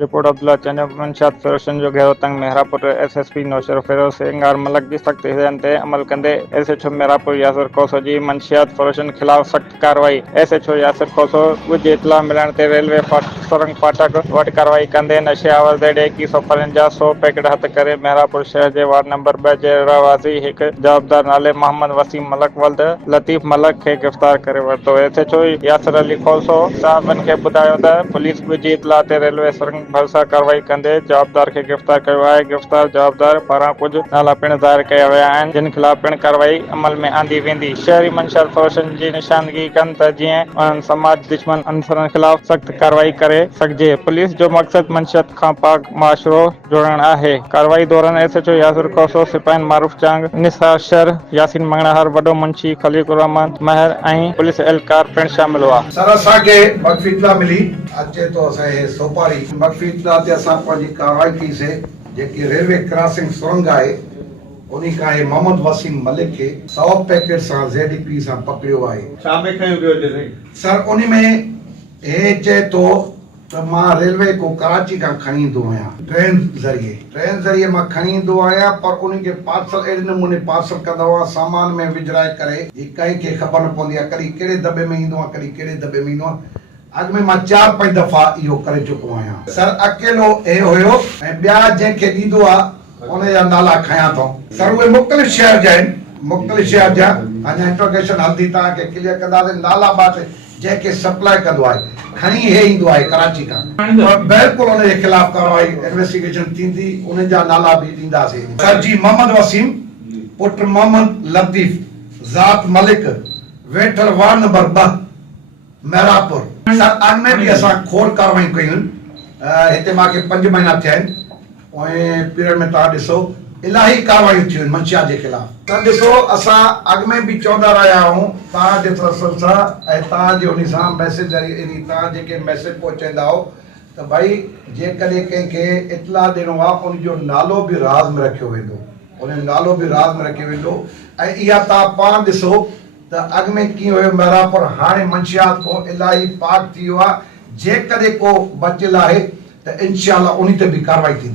रिपोर्ट अब्दुल्ला चंद मंशात फिरोशन जो घेरो तंग मेहरापुर एसएसपी नौशर फिरोज सिंगार मलक की सख्त हिदायतन ते अमल कंदे एसएचओ मेहरापुर यासिर कोसो जी मंशियात फिरोशन खिलाफ सख्त कार्रवाई। एसएचओ यासिर कोसो ॻुझ इतला मिलण ते रेलवे सुरंग फाटक वटि कार्रवाई कंदे नशे आवर दे की सफरन जा 100 पैकेट हथ करे मेहरापुर शहर जे वार्ड नंबर 2 जे रहवासी हिक जवाबदार नाले मोहम्मद वसीम मलक वल्द लतीफ मलक खे गिरफ्तार करे वरितो। एसएचओ यासिर अली खोसो साहबन खे ॿुधायो त पुलिस ॻुझ इतला ते रेलवे सुरंग भरिसां कार्रवाई कंदे जवाबदार खे गिरफ्तार कयो आहे। गिरफ्तार जवाबदार पारां कुझु नाला पिणु ज़ाहिर कया विया आहिनि जिन खिलाफ़ पिणु कार्रवाई अमल में आंदी वेंदी। शहरी मंशर फिरोशन जी निशानगी कनि त जीअं उन्हनि समाज दुश्मन अंसरनि खिलाफ़ सख़्त कार्रवाई करे सघिजे। पुलिस जो मक़सद मंशत खां पाक मुआशरो जोड़णु आहे। कार्रवाई दौरान एसएचओ यासिर कोसो सिपाहीन मारूफ चांग निसार शर यासीन मंगणाहर वॾो मुंशी खलीकुर रहमान महर ऐं पुलिस एहलकार पिणु शामिल हुआ। सर असांखे मगफ़ी मिली अचे तो असांजे सोपारी मगफ़ी ते असां पंहिंजी कार्रवाई कईसीं। जेकी रेलवे क्रॉसिंग सुरंग आहे उन्ही खां मोहम्मद वसीम मलिक खे 100 पैकेट सां ZDP सां पकड़ियो आहे। छा में खयो वियो सर उन्ही में हे चए तो त मां रेलवे को कराची खां खणी ईंदो आहियां ट्रेन ज़रिए मां खणी ईंदो आहियां पर उन्ही खे पार्सल अहिड़े नमूने पार्सल कंदो आहियां सामान में विझराए करे कंहिंखे ख़बर न पवंदी आहे कॾहिं कहिड़े दॿे में ईंदो आहे कॾहिं कहिड़े दॿे में ईंदो आहे। अॻ में मां 4-5 दफ़ा इहो करे चुको आहियां। सर अकेलो हे हुयो ऐं ॿिया जंहिंखे ॾींदो आहे उनजा नाला खयां थो। सर उहे मुख़्तलिफ़ शहर जा आहिनि मुख़्तलिफ़ शहर जा अञा इंट्रोगेशन हल्दी तव्हांखे क्लियर कंदासीं। नाला बात जंहिंखे सप्लाई कंदो आहे खणी हे ईंदो आहे कराची खां बिल्कुलु उनजे खिलाफ़ कार्रवाई इन्वेस्टिगेशन थींदी उनजा नाला बि ॾींदासीं। सर जी मोहम्मद वसीम पुट मोहम्मद लतीफ़ ज़ात मलिक वेठल वार्ड नंबर 2 मेहरापुर। सर अॻ में बि असां खोड़ कार्रवाई कयूं हिते मूंखे 5 महीना थिया आहिनि। पोएं पीरियड में तव्हां ॾिसो इलाही कार्रवाई थियूं आहिनि मंशिया जे खिलाफ़। त ॾिसो असां अॻ में बि चवंदा रहिया आहियूं तव्हांजे तरफ़ सां ऐं तव्हांजे उन सां मैसेज ज़रिए तव्हां जेके मैसेज पहुचाईंदा हो त भई जेकॾहिं कंहिंखे इतला ॾियणो आहे उनजो नालो बि राज़ में रखियो वेंदो उन नालो बि राज़ में रखियो वेंदो। ऐं इहा तव्हां पाण ॾिसो त अॻ में कीअं हुयो मेहरापुर हाणे मंशियात को इलाही पाक थी वियो आहे। जेकॾहिं को बचियलु आहे त इंशाअल्लाह उन ते बि कार्रवाई थींदी।